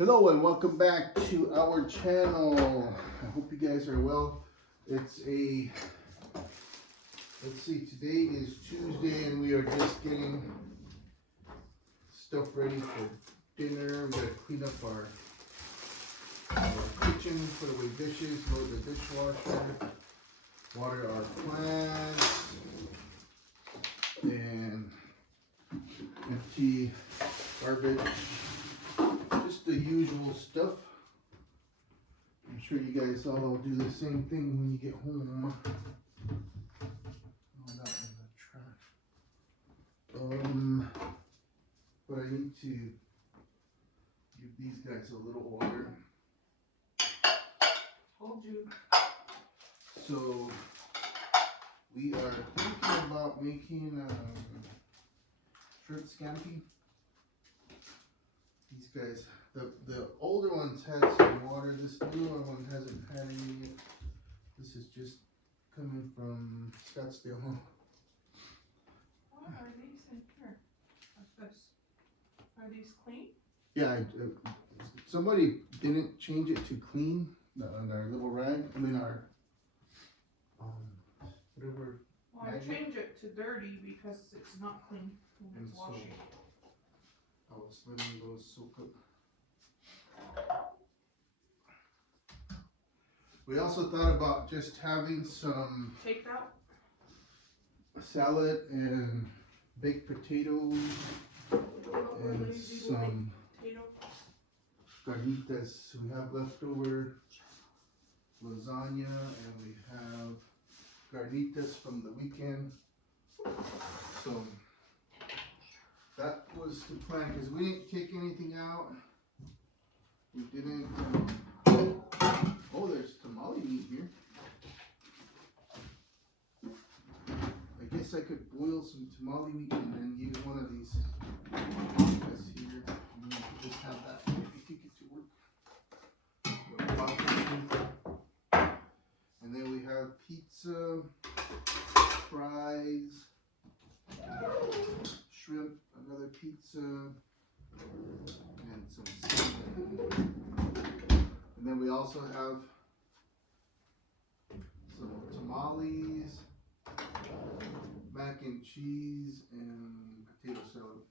Hello and welcome back to our channel. I hope you guys are well. Let's see, today is Tuesday and we are just getting stuff ready for dinner. We gotta clean up our kitchen, put away dishes, load the dishwasher, water our plants, and empty garbage. Just the usual stuff. I'm sure you guys all do the same thing when you get home. Oh, that one's a trash. But I need to give these guys a little water. Told you. So we are thinking about making shrimp scampi. These guys, the older ones had some water. This newer one hasn't had any yet. This is just coming from Scottsdale. What are these in here? What's this? Are these clean? Yeah, somebody didn't change it to clean on our little rag. I mean our whatever. Well, I change it to dirty because it's not clean when And it's so washing. I was letting those soak up. We also thought about just having some Take out? salad and baked potatoes and some Potato. carnitas. We have leftover lasagna and we have carnitas from the weekend. So that was the plan because we didn't kick anything out. We didn't. Oh, there's tamale meat here. I guess I could boil some tamale meat and then use one of these latkes here. And then just have that if you take it to work. And then we have pizza, fries, shrimp, another pizza, and some salmon. And then we also have some tamales, mac and cheese, and potato salad.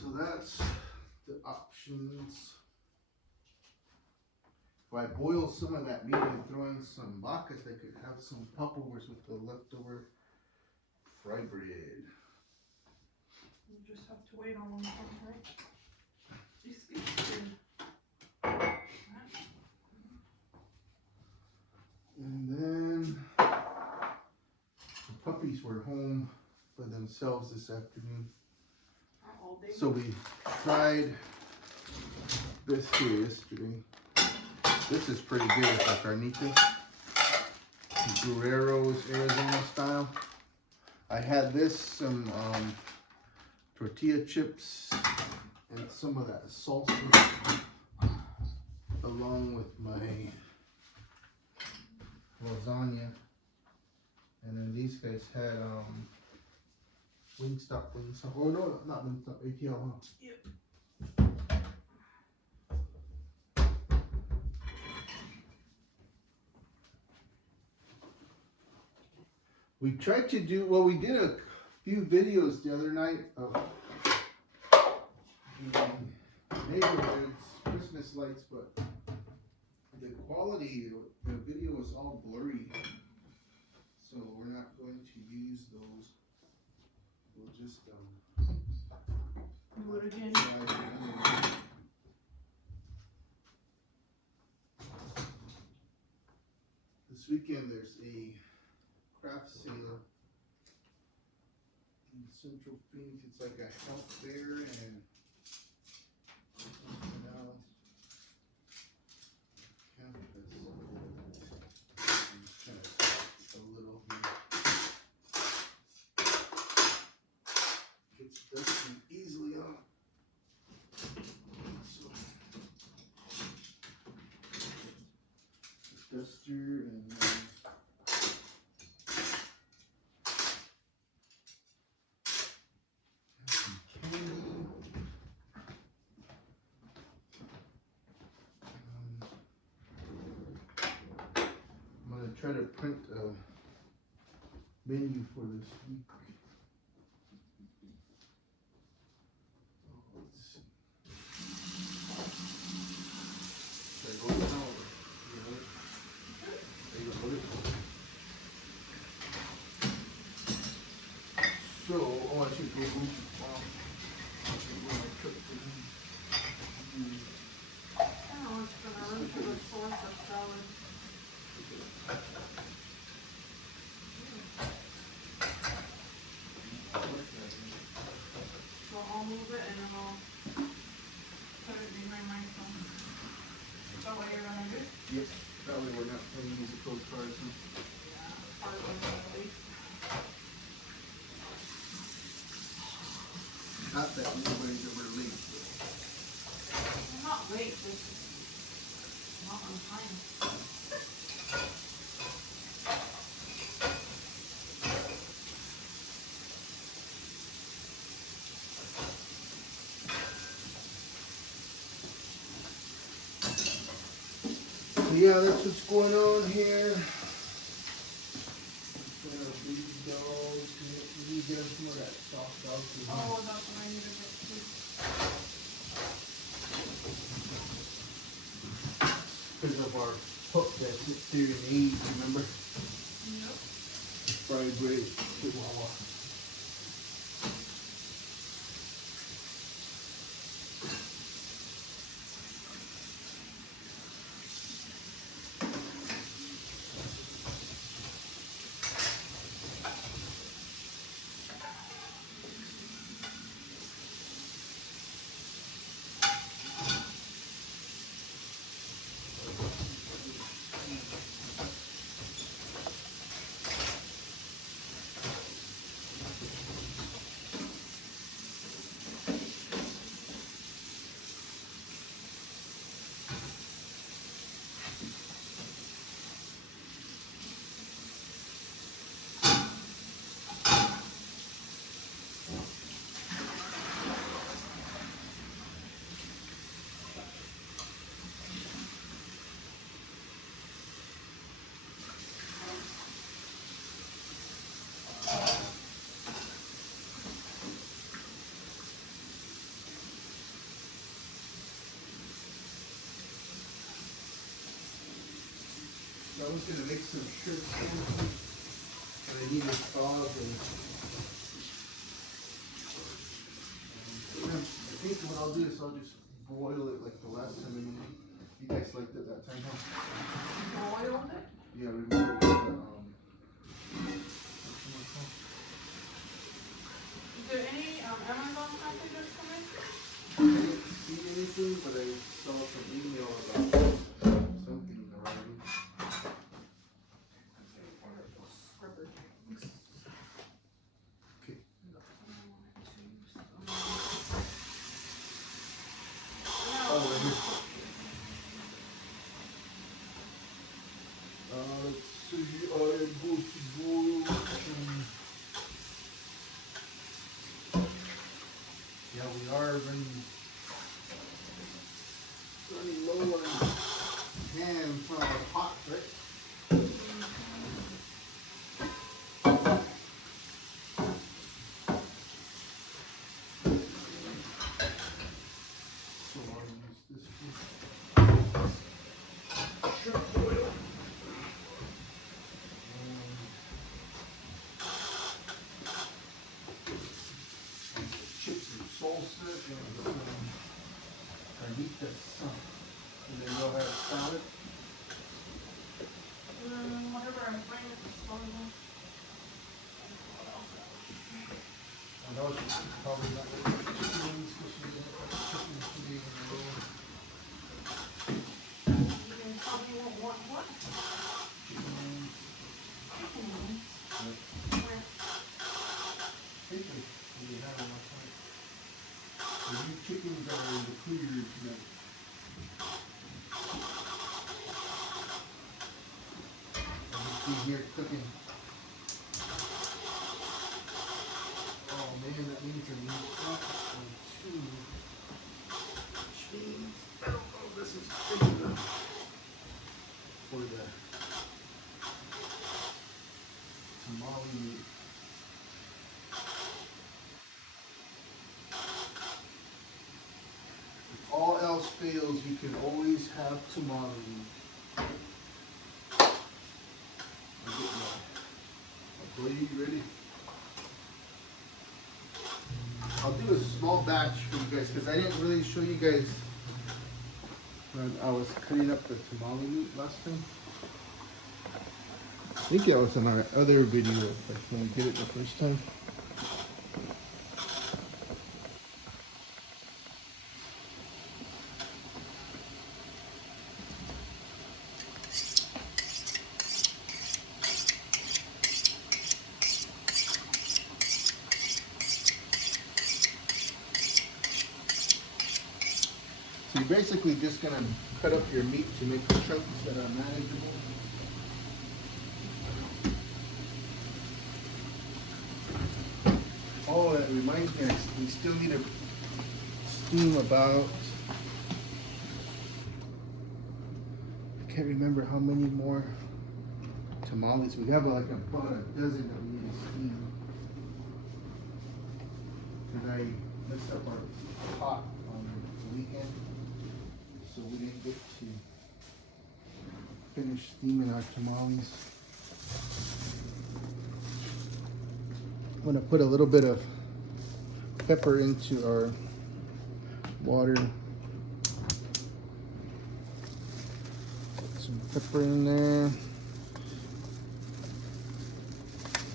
So that's the options. If I boil some of that meat and throw in some latkes, I could have some popovers with the leftover fry bread. You just have to wait on one more, right? You speak soon. And then the puppies were home by themselves this afternoon. All day. So we tried this here yesterday. This is pretty good with our carnitas. Guerrero's Arizona style. I had this, some tortilla chips, and some of that salsa, along with my lasagna. And then these guys had Wingstop. Oh no, not Wingstop, ATL. Huh? Yep. We tried to do, well, we did a few videos the other night of the neighborhood's Christmas lights, but the quality of the video was all blurry. So we're not going to use those. We'll just Do it again. try it anyway. This weekend there's a craft sale in Central Phoenix. It's like a health fair and campus. Kind of a little gets dusty easily on. So duster and try to print a menu for this week. Let's see. Should I go now or you know it? There you go. So, I should go move. Wow. I should go my trip to Oh, it's gonna run through the source of salad. So I'll move it and then I'll put it behind my phone. Is that what you're gonna do? Yes, that way we're not playing music code cards. Yeah, part of it at least. Not that anybody's ever late. I'm not late, this is not on time. So yeah, that's what's going on here. Baby dogs, we need to get them some of that soft dog food. Oh, that's what I need to get too. Because of our pup that sits there in age, remember? Yep. Fried great Chihuahua. I was gonna make some shirts, but I need a fog and I think what I'll do is I'll just boil it like the last time I made it. You guys liked it that time, huh? Boiled it? Yeah, remember with the, Is there any Amazon packages coming? I didn't see anything, but I saw some email about something in the writing. Scrubber things. Okay. Oh, right here. Let's see, I am going to boil some. Yeah, we are running low on ham from our pot, right? So I'll use this for shrimp boil. Chips and salsa and carnitas. And then you'll have salad. Whatever I'm bringing at the disposal. I know she's probably not going to eat chickens because she's going to put chicken today in the bowl. You probably won't want what? Chicken. Where? Chicken. We have them last night. The new chickens are in the clear tonight. I'll just be here cooking. Oh man, that means I need up on two. Which means, I don't know if this is big enough for the fails, you can always have tamale meat. I'll get my blade ready. I'll do a small batch for you guys because I didn't really show you guys when I was cutting up the tamale meat last time. I think that was in our other video, like when we did it the first time. So you're basically just gonna cut up your meat to make the chunks that are manageable. Oh, that reminds me, we still need to steam about, I can't remember how many more tamales. We have like about a dozen that we need to steam. And I messed up our pot on the weekend, so we didn't get to finish steaming our tamales. I'm gonna put a little bit of pepper into our water. Put some pepper in there.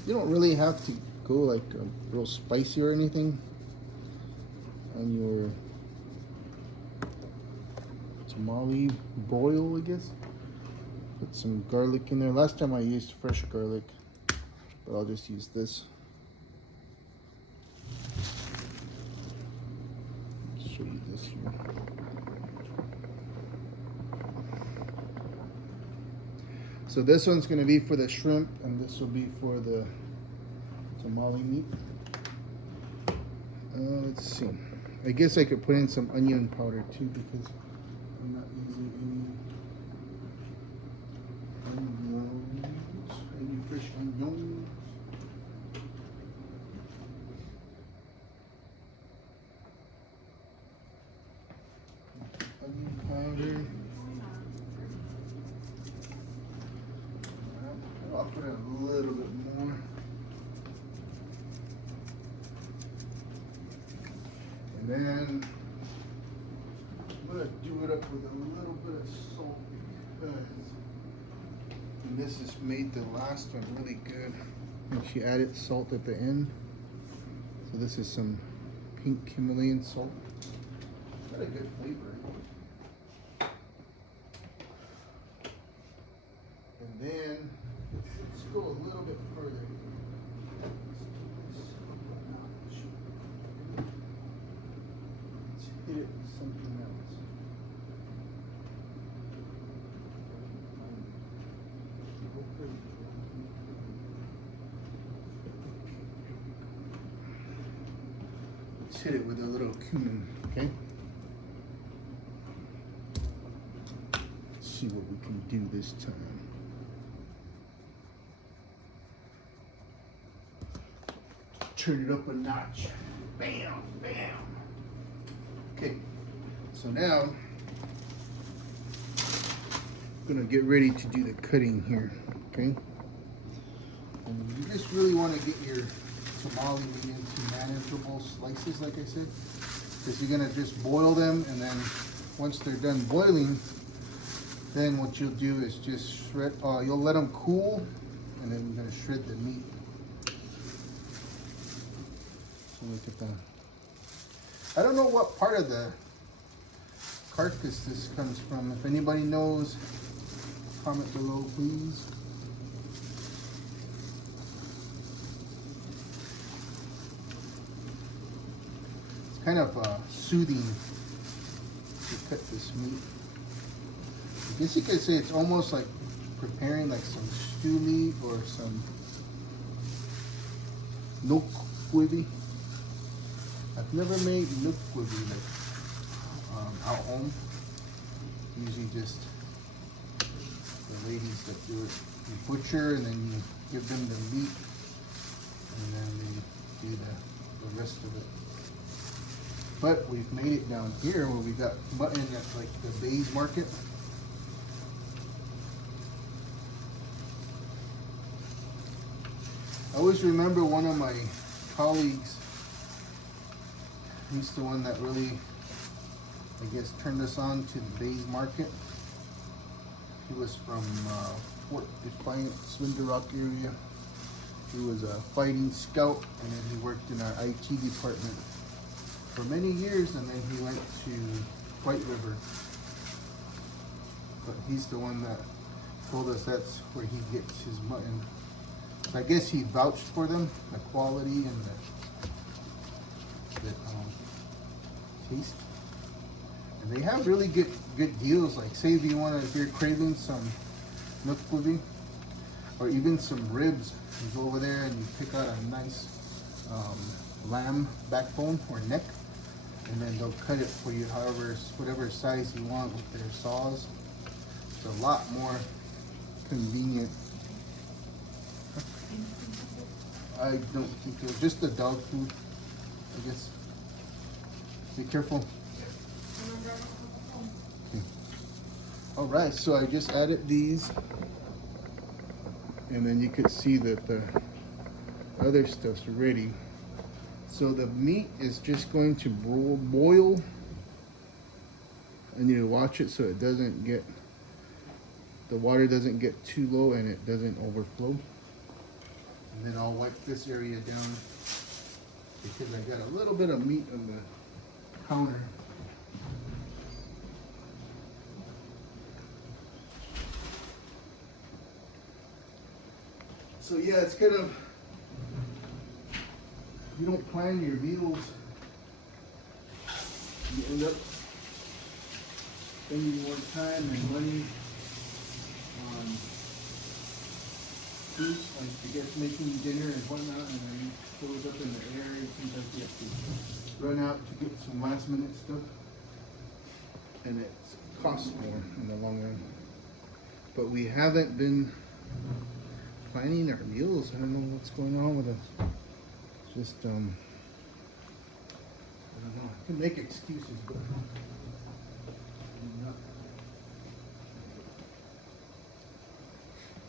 You don't really have to go like real spicy or anything on your tamale boil, I guess. Put some garlic in there. Last time I used fresh garlic, but I'll just use this. Show you this here. So this one's going to be for the shrimp, and this will be for the tamale meat. Let's see. I guess I could put in some onion powder too because I'm not using any fresh onions. Onion powder. I'll put in a little bit more. And then I'm gonna do it up with a little bit of salt because and this has made the last one really good. And she added salt at the end. So this is some pink Himalayan salt. Got a good flavor. And then let's go a little bit further. Let's hit it with something else. Let's hit it with a little cumin, okay? Let's see what we can do this time. Turn it up a notch. Bam, bam. Okay, so now I'm gonna get ready to do the cutting here, okay? And you just really want to get your tamale meat into manageable slices, like I said, because you're gonna just boil them, and then once they're done boiling, then what you'll do is just shred. You'll let them cool, and then we're gonna shred the meat. So look at that. I don't know what part of the carcass this comes from. If anybody knows, comment below, please. It's kind of soothing to cut this meat. I guess you could say it's almost like preparing like some stew meat or some nook quibi. I've never made nook quibi like at home. Usually just the ladies that do it. You butcher and then you give them the meat, and then they do the rest of it. But we've made it down here where we got mutton at like the Bays Market. I always remember one of my colleagues, he's the one that really, I guess, turned us on to the Bays Market. He was from Fort Defiant, Swindle Rock area. He was a fighting scout, and then he worked in our IT department for many years, and then he went to White River. But he's the one that told us that's where he gets his mutton. So I guess he vouched for them, the quality and the taste. And they have really good deals. Like, say if you're craving some nook pudding or even some ribs, you go over there and you pick out a nice lamb backbone or neck, and then they'll cut it for you whatever size you want with their saws. It's a lot more convenient. I don't think so. Just the dog food, I guess. Be careful. Okay. All right, so I just added these, and then you could see that the other stuff's ready. So the meat is just going to boil. I need to watch it so it doesn't get, the water doesn't get too low and it doesn't overflow. And then I'll wipe this area down because I got a little bit of meat on the counter. So yeah, it's kind of, you don't plan your meals, you end up spending more time and money on food, like I guess making dinner and whatnot, and then it goes up in the air, and sometimes you have to run out to get some last minute stuff, and it costs more in the long run. But we haven't been planning our meals. I don't know what's going on with us. It's just I don't know. I can make excuses, but I'm not.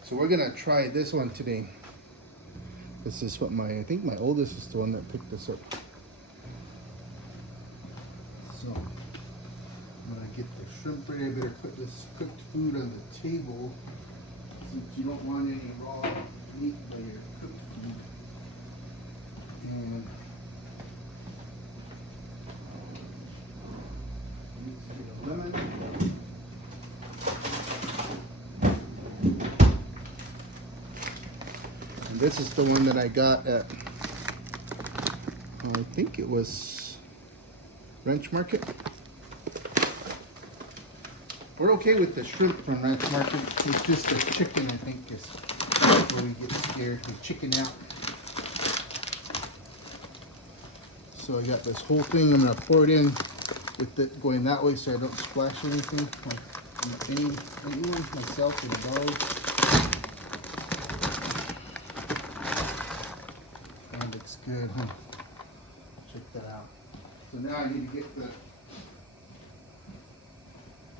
So we're gonna try this one today. This is what I think my oldest is the one that picked this up. So I'm gonna get the shrimp ready. I better put this cooked food on the table since you don't want any raw meat by your cooked food. And I need to get a lemon. This is the one that I got at, I think it was Ranch Market. We're okay with the shrimp from Ranch Market. It's just the chicken, I think, is where we get scared. We chicken out. So I got this whole thing. I'm gonna pour it in with it going that way so I don't splash anything. Like anyone, myself, and the dog. Good, huh? Check that out. So now I need to get the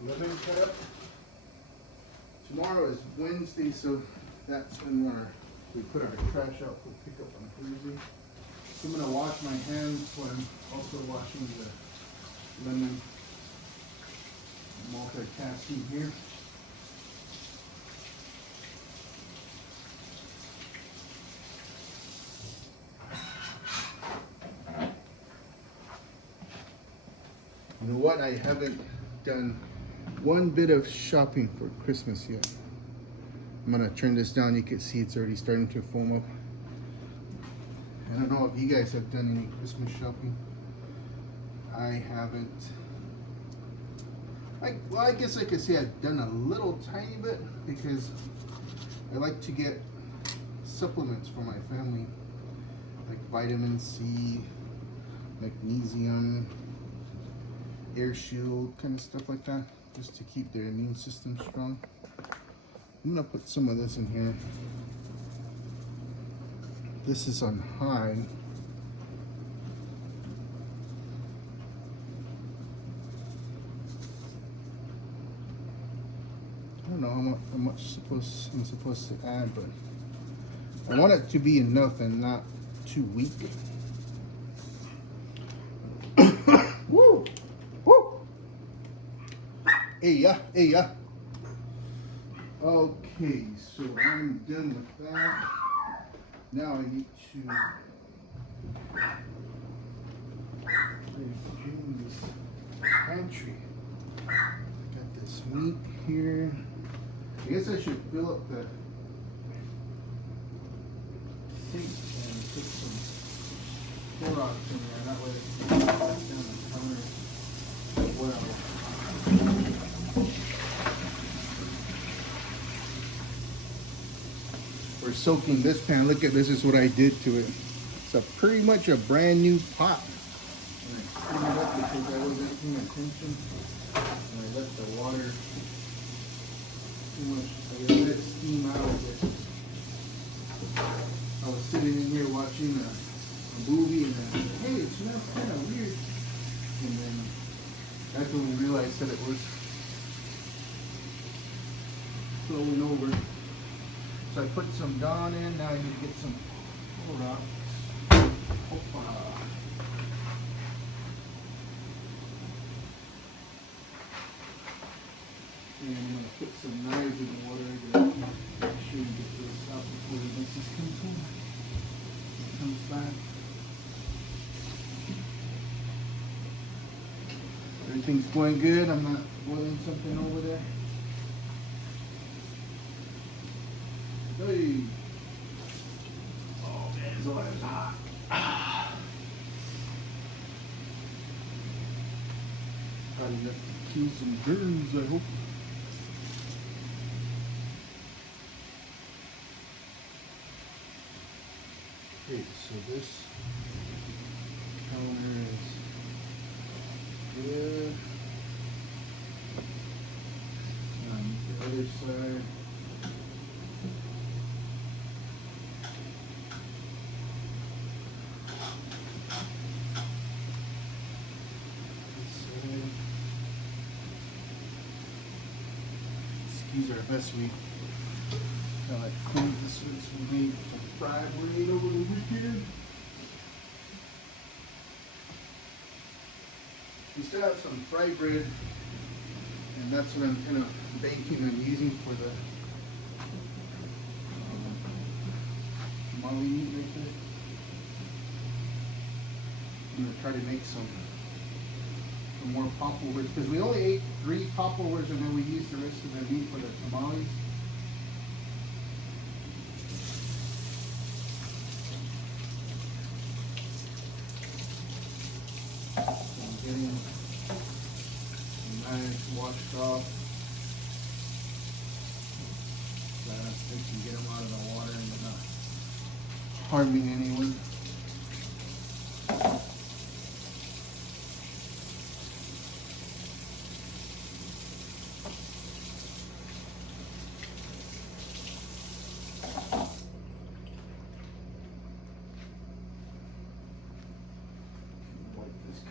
lemon cut up. Tomorrow is Wednesday, so that's when we put our trash out for pickup on Thursday. So I'm gonna wash my hands while I'm also washing the lemon. Multitasking here. You know what? I haven't done one bit of shopping for Christmas yet. I'm gonna turn this down. You can see it's already starting to foam up. I don't know if you guys have done any Christmas shopping. I haven't. Well, I guess I could say I've done a little tiny bit because I like to get supplements for my family, like vitamin C, magnesium, Air Shield, kind of stuff like that, just to keep their immune system strong. I'm gonna put some of this in here. This is on high. don't know how much I'm supposed to add, but I want it to be enough and not too weak. Woo! Woo! Hey yeah, hey yeah. Okay, so I'm done with that. Now I need to clean this pantry. Got this meat here. I guess I should fill up the sink and put some Clorox in there. That way it's down the counter as well. We're soaking this pan. Look at this is what I did to it. It's a pretty much a brand new pot. And I cleaned it up because I wasn't paying attention. And I let the water too much. I let it steam out of it. I was sitting in here watching a movie and I said, hey, it smells kind of weird. And then that's when we realized that it was flowing over. So I put some Dawn in. Now I need to get some Clorox. Opa. And I'm going to put some knives in the water to make sure you get this out before the missus comes home. Comes back. Everything's going good. I'm not boiling something over there. Hey. Oh man, it's always hot. Probably enough to kill some germs, I hope. Okay, so this counter is good. The other side. Excuse our mess, we kind of like cleaned this since we made some fried bread over the weekend. We still have some fried bread, and that's what I'm kind of baking and using for the tamale meat right there. I'm going to try to make some more popovers, because we only ate 3 popovers and then we used the rest of the meat for the tamales. So I'm getting some knives washed off so I can get them out of the water and they're not harming anyone.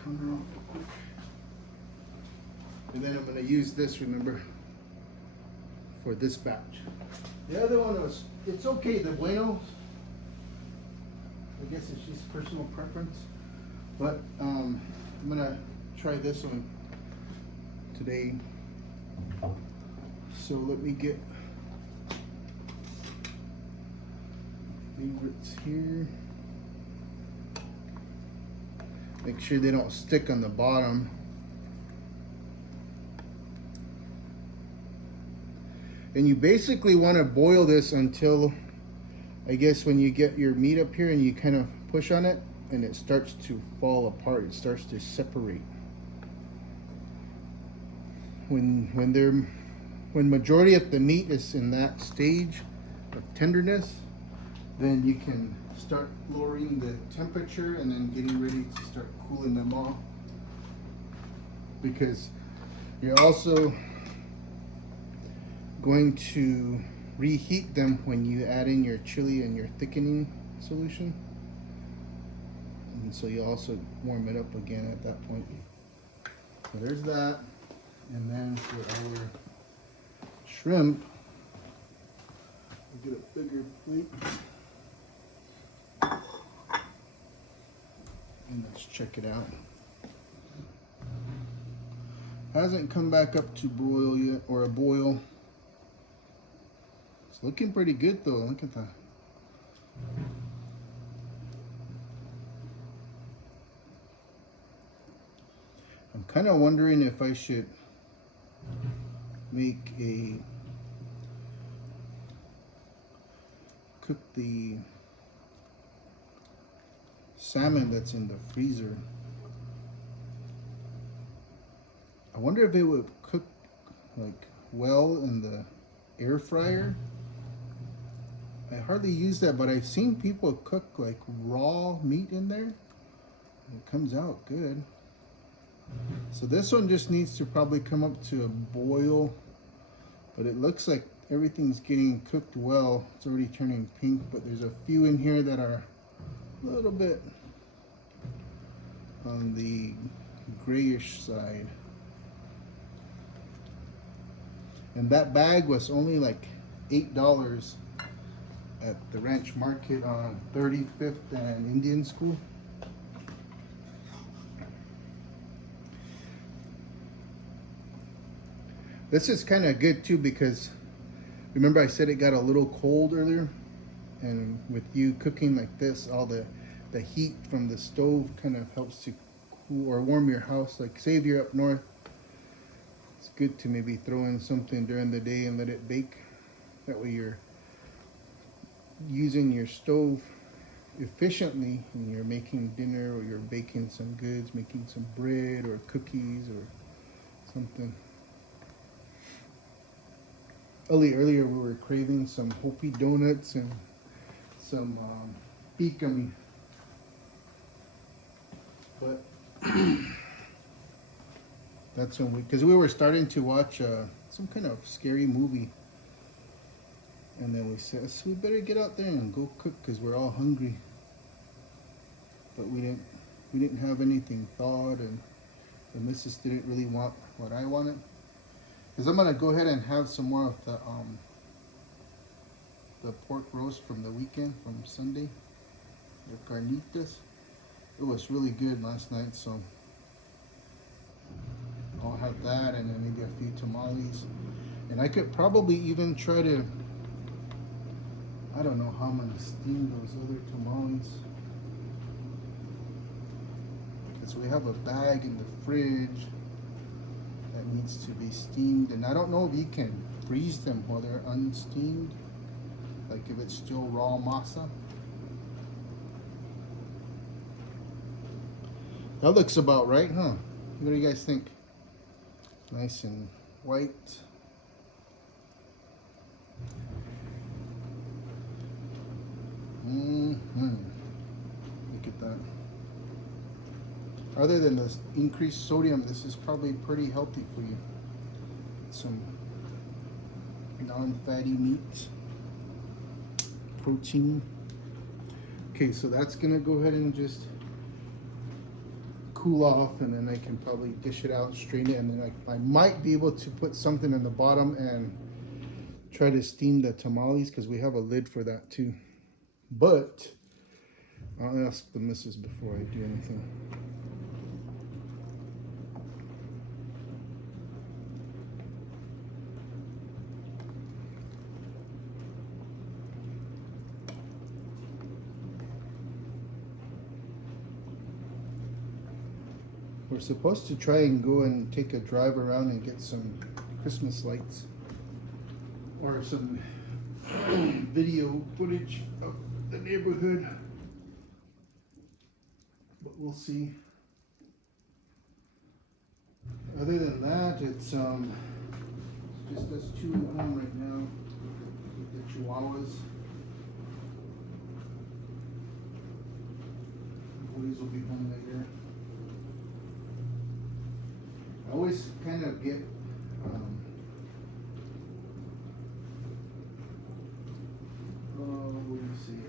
Real quick. And then I'm going to use this, remember, for this batch. The other one was, it's okay, the Bueno, I guess it's just personal preference, but I'm going to try this one today. So let me get favorites here. Make sure they don't stick on the bottom. And you basically want to boil this until, I guess, when you get your meat up here and you kind of push on it and it starts to fall apart, it starts to separate. When majority of the meat is in that stage of tenderness, then you can start lowering the temperature and then getting ready to start cooling them off, because you're also going to reheat them when you add in your chili and your thickening solution, and so you also warm it up again at that point. So there's that. And then for our shrimp. We'll get a bigger plate. And let's check it out. Hasn't come back up to boil yet, or a boil. It's looking pretty good though. Look at that. I'm kind of wondering if I should cook the salmon that's in the freezer. I wonder if it would cook like well in the air fryer. I hardly use that, but I've seen people cook like raw meat in there. It comes out good. So this one just needs to probably come up to a boil, but it looks like everything's getting cooked well. It's already turning pink, but there's a few in here that are a little bit on the grayish side. And that bag was only like $8 at the Ranch Market on 35th and Indian School. This is kind of good too, because remember I said it got a little cold earlier, and with you cooking like this, all the heat from the stove kind of helps to cool or warm your house. Like say if you're up north, it's good to maybe throw in something during the day and let it bake. That way you're using your stove efficiently and you're making dinner, or you're baking some goods, making some bread or cookies or something. Earlier we were craving some Hopi donuts and some picami. But that's when because we were starting to watch some kind of scary movie, and then we said we better get out there and go cook because we're all hungry. But we didn't have anything thawed, and the missus didn't really want what I wanted. Because I'm gonna go ahead and have some more of the pork roast from the weekend, from Sunday, the carnitas. It was really good last night, so I'll have that, and then maybe a few tamales. And I could probably even try to, I don't know how I'm gonna steam those other tamales. Because we have a bag in the fridge that needs to be steamed, and I don't know if you can freeze them while they're unsteamed, like if it's still raw masa. That looks about right, huh? What do you guys think? Nice and white. Look at that. Other than the increased sodium, this is probably pretty healthy for you. Some non-fatty meats, protein. Okay, so that's gonna go ahead and just cool off, and then I can probably dish it out, strain it, and then I might be able to put something in the bottom and try to steam the tamales, because we have a lid for that too. But I'll ask the missus before I do anything. We're supposed to try and go and take a drive around and get some Christmas lights or some video footage of the neighborhood, but we'll see. Other than that, it's just us two at home right now with the chihuahuas. The boys will be home later. I always kind of get let me see.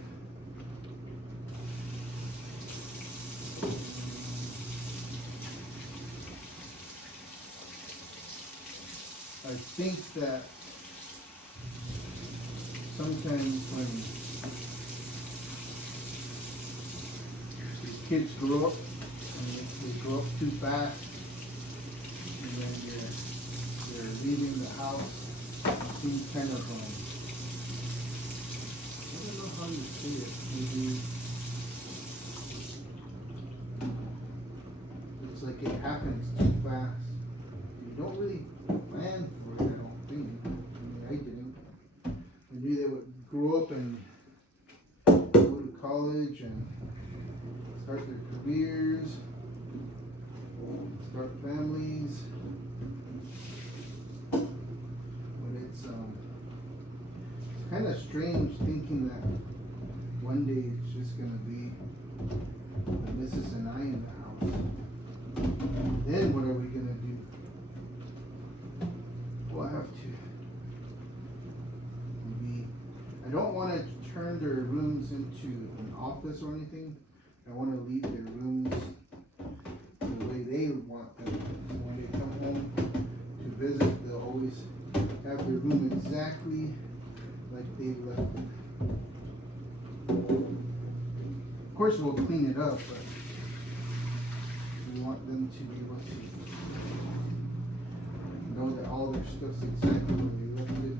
I think that sometimes when the kids grow up, and they grow up too fast, and then they're leaving the house, it seems kind of, I don't know how you say it, maybe, it's like it happens too fast. You don't really plan for it, I don't think. I mean, I didn't. I knew they would grow up and go to college and start their careers, start families. But it's kind of strange thinking that one day it's just going to be the missus and I in the house. Then what are we going to do? We'll have to maybe, I don't want to turn their rooms into an office or anything. I want to leave their rooms the way they want them. So when they come home to visit, they'll always have their room exactly like they left it. Of course we'll clean it up, but we want them to be able to know that all their stuff's exactly where they left it.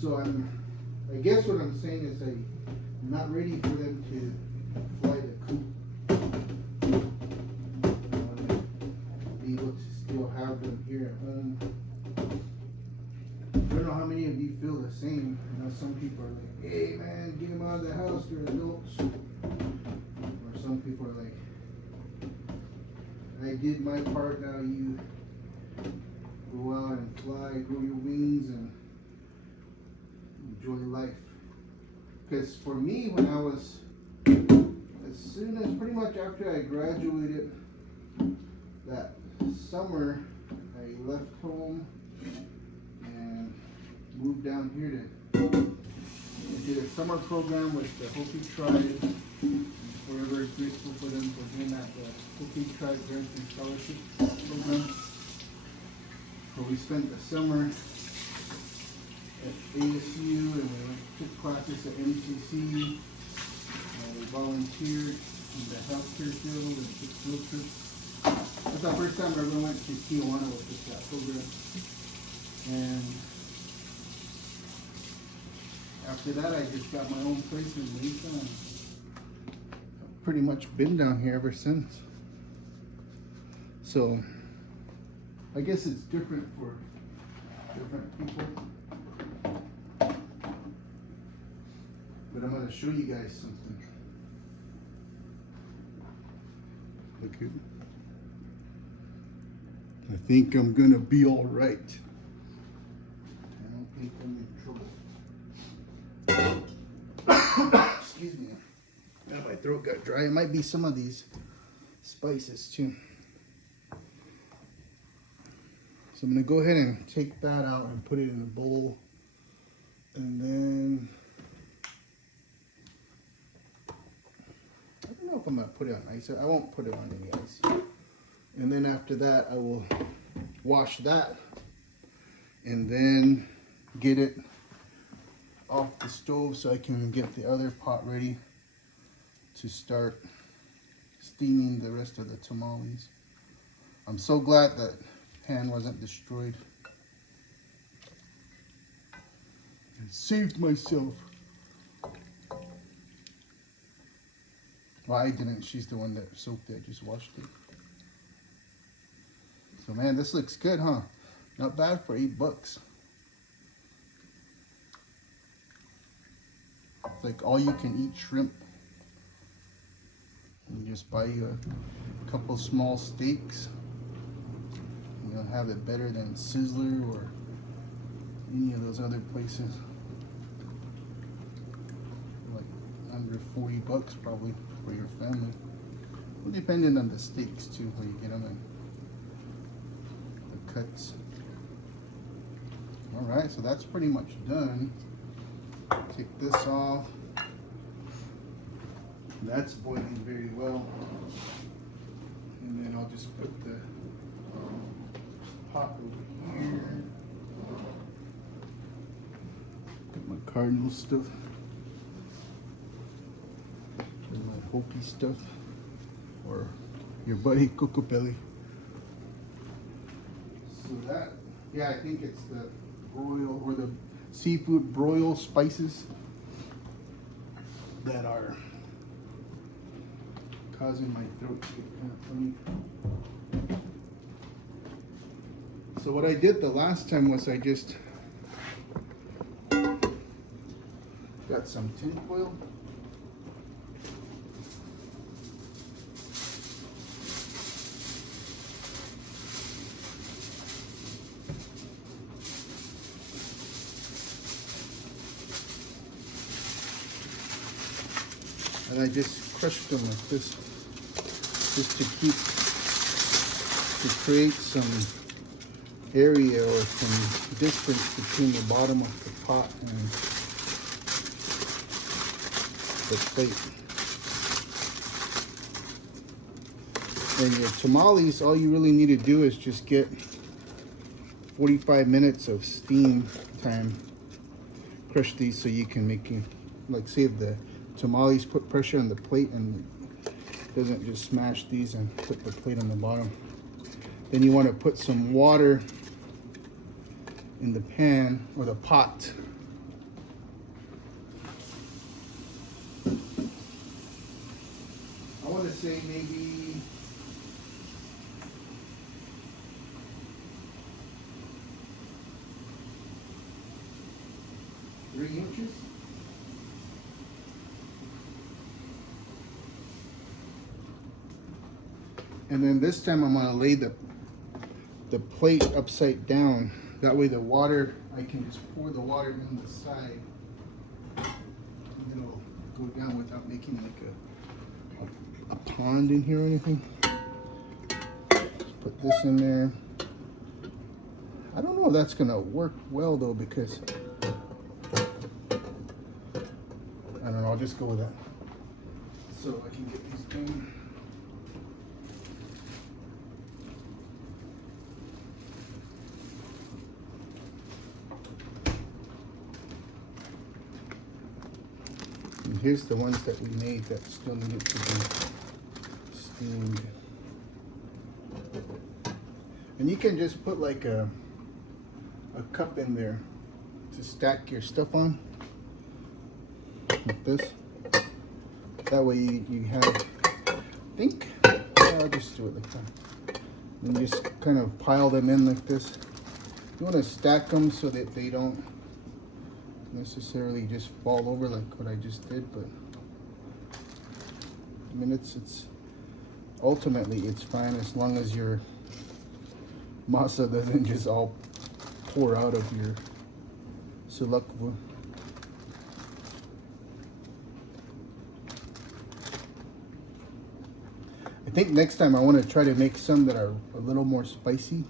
So I guess what I'm saying is I'm not ready for them to fly the coop. I want to be able to still have them here at home. I don't know how many of you feel the same. I know some people are like, hey man, get them out of the house, they're adults. Or some people are like, I did my part, now you go out and fly, grow your wings, and enjoy life. Because for me, when I was, as soon as pretty much after I graduated that summer, I left home and moved down here to did a summer program with the Hopi tribe. We're very grateful for them for doing that, the Hopi tribe grant and scholarship program. Where we spent the summer at ASU, and we took classes at MCC, and we volunteered in the healthcare field and took field trips. That's the first time I ever went to Tijuana with that program. And after that, I just got my own place in Mesa, and I've pretty much been down here ever since. So I guess it's different for different people. But I'm going to show you guys something. Look at, I think I'm going to be all right. I don't think I'm in trouble. Excuse me. Oh, my throat got dry. It might be some of these spices too. So I'm going to go ahead and take that out and put it in a bowl. And then I don't know if I'm going to put it on ice. I won't put it on any ice. And then after that, I will wash that and then get it off the stove so I can get the other pot ready to start steaming the rest of the tamales. I'm so glad that pan wasn't destroyed. I saved myself. Well, I didn't. She's the one that soaked it. I just washed it. So man, this looks good, huh? Not bad for $8. It's like all you can eat shrimp. You just buy you a couple small steaks. You'll have it better than Sizzler or any of those other places. Like under $40 probably for your family. Well, depending on the steaks too, where you get them in the cuts. All right, so that's pretty much done. Take this off. That's boiling very well. And then I'll just put the pot over here. Got my Cardinal stuff. And my Hopi stuff. Or your buddy Coco Belly. So that, yeah, I think it's the broil or the seafood broil spices that are causing my throat to get kind of funny. So what I did the last time was I just got some tin foil. And I just crushed them like this, just to create some area or some distance between the bottom of the pot and the plate. And your tamales, all you really need to do is just get 45 minutes of steam time. Crush these so you can make it, like save the tamales, put pressure on the plate and doesn't just smash these and put the plate on the bottom. Then you want to put some water in the pan or the pot. I want to say maybe three inches. And then this time I'm gonna lay the plate upside down. That way the water, I can just pour the water in the side. And it'll go down without making like a pond in here or anything. Just put this in there. I don't know if that's gonna work well though, because I don't know, I'll just go with that. So I can get these done. And here's the ones that we made that still needed to be steamed. And you can just put like a cup in there to stack your stuff on, like this. That way you have, I think, I'll just do it like that. And just kind of pile them in like this. You want to stack them so that they don't necessarily just fall over like what I just did, but I mean it's ultimately it's fine as long as your masa doesn't just all pour out of your silakva. I think next time I want to try to make some that are a little more spicy.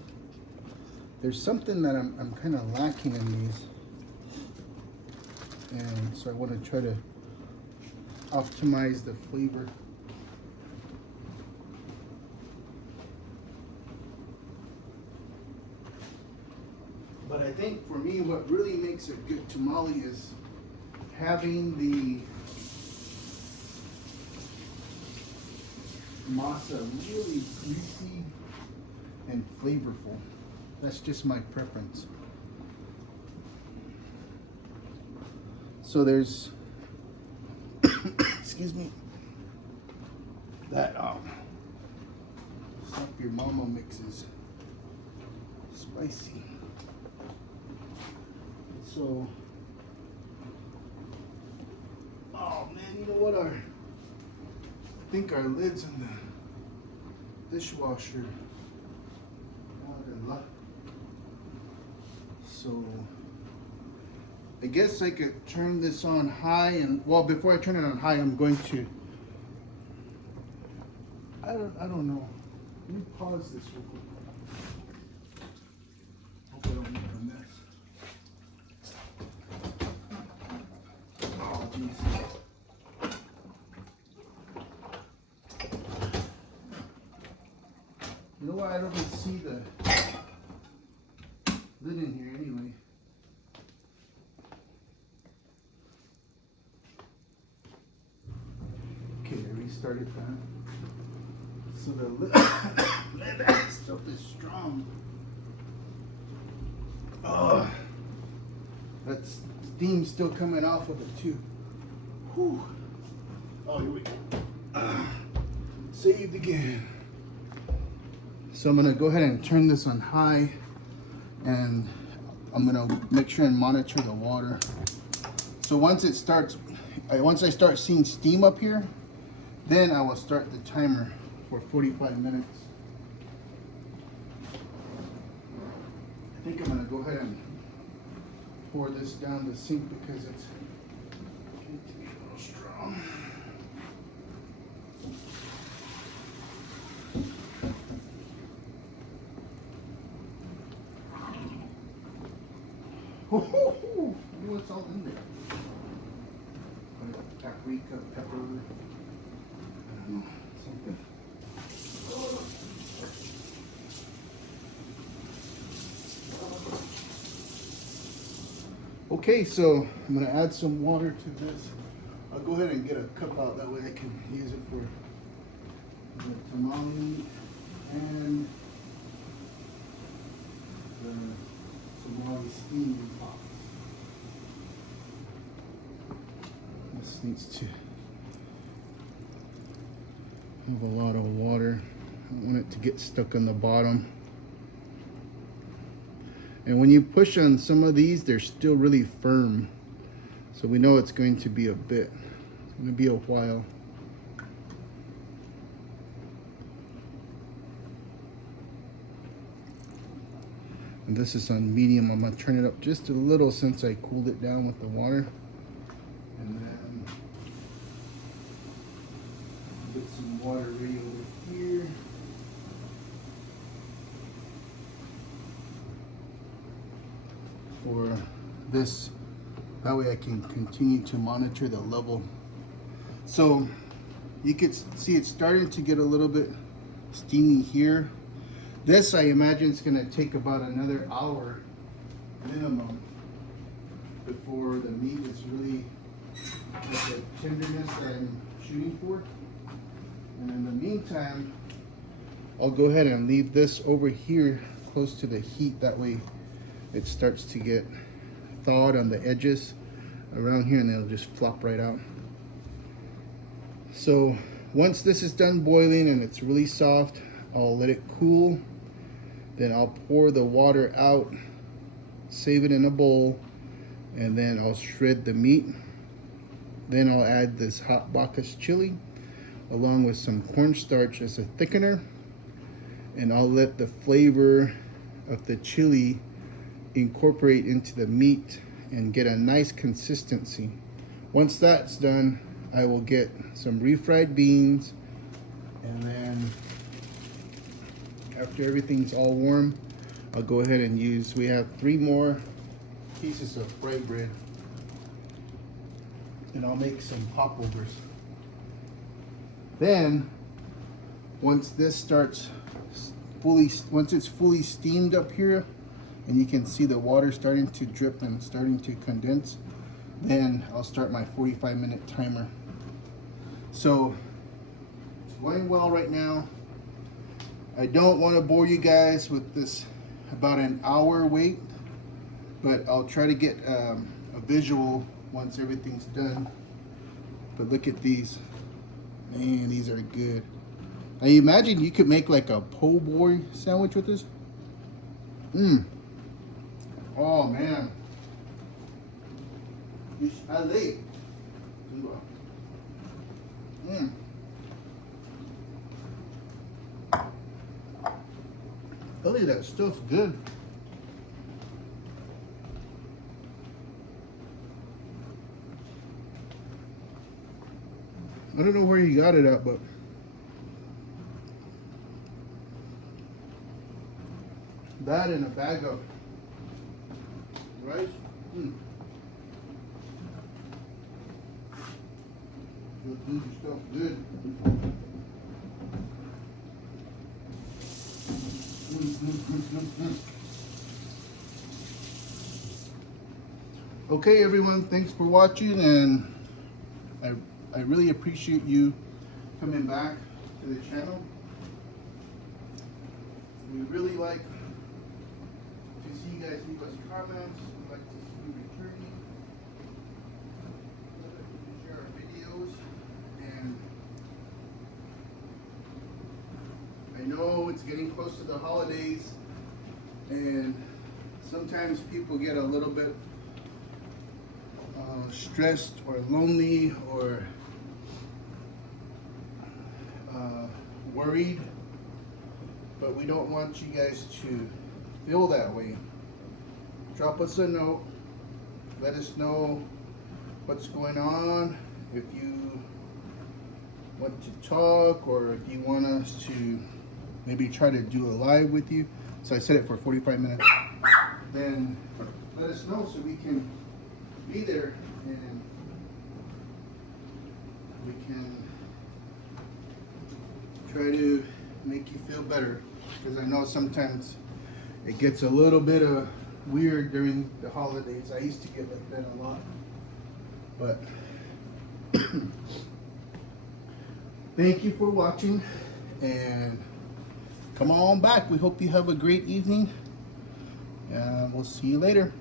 There's something that I'm kind of lacking in these. And so I want to try to optimize the flavor. But I think for me, what really makes a good tamale is having the masa really greasy and flavorful. That's just my preference. So there's, excuse me, that Stop Your Mama mix is spicy. So, oh man, you know what? I think our lid's in the dishwasher. So I guess I could turn this on high, and well, before I turn it on high, I'm going to, I don't know. Let me pause this real quick. Hope I don't make a mess. Oh, jeez. You know what? I don't even see the lid in here anyway. Okay, I restarted that. So the lid stuff is strong. Oh, that steam's still coming off of it too. Whew. Oh, here we go. Saved again. So I'm gonna go ahead and turn this on high, and I'm gonna make sure and monitor the water. So once it starts, once I start seeing steam up here, then I will start the timer for 45 minutes. I think I'm gonna go ahead and pour this down the sink because it's getting to be a little strong. Ooh, what's all in there? Paprika, pepper, I don't know, something. Okay, so I'm gonna add some water to this. I'll go ahead and get a cup out, that way I can use it for the tamale and the tamale steaming pot. This needs to have a lot of water. I don't want it to get stuck on the bottom. And when you push on some of these, they're still really firm. So we know it's going to be a bit, it's going to be a while. And this is on medium. I'm going to turn it up just a little since I cooled it down with the water. And then get some water ready over here. For this, that way I can continue to monitor the level. So you can see it's starting to get a little bit steamy here. This, I imagine, is going to take about another hour minimum before the meat is really at the tenderness that I'm shooting for. And in the meantime, I'll go ahead and leave this over here close to the heat. That way it starts to get thawed on the edges around here, and it'll just flop right out. So once this is done boiling and it's really soft, I'll let it cool. Then I'll pour the water out, save it in a bowl, and then I'll shred the meat. Then I'll add this hot Bacchus chili along with some cornstarch as a thickener, and I'll let the flavor of the chili incorporate into the meat and get a nice consistency. Once that's done, I will get some refried beans, and then after everything's all warm, I'll go ahead and use, we have 3 more pieces of fried bread, and I'll make some popovers. Then once this starts once it's fully steamed up here, and you can see the water starting to drip and starting to condense, then I'll start my 45-minute timer. So it's going well right now. I don't want to bore you guys with this about an hour wait, but I'll try to get a visual once everything's done. But look at these. Man, these are good. I imagine you could make like a po' boy sandwich with this. Oh man. I like. Look at that stuff's good. I don't know where you got it at, but that in a bag of rice. This stuff good. Okay, everyone, thanks for watching, and I really appreciate you coming back to the channel. We really like to see you guys leave us comments. We like to see you returning. We like to share our videos. And I know it's getting close to the holidays, and sometimes people get a little bit stressed or lonely or worried, but we don't want you guys to feel that way. Drop us a note, let us know what's going on, if you want to talk or if you want us to maybe try to do a live with you. So I set it for 45 minutes. Then let us know so we can be there and we can try to make you feel better, because I know sometimes it gets a little bit weird during the holidays. I used to get like that a lot, but thank you for watching, and come on back. We hope you have a great evening, and we'll see you later.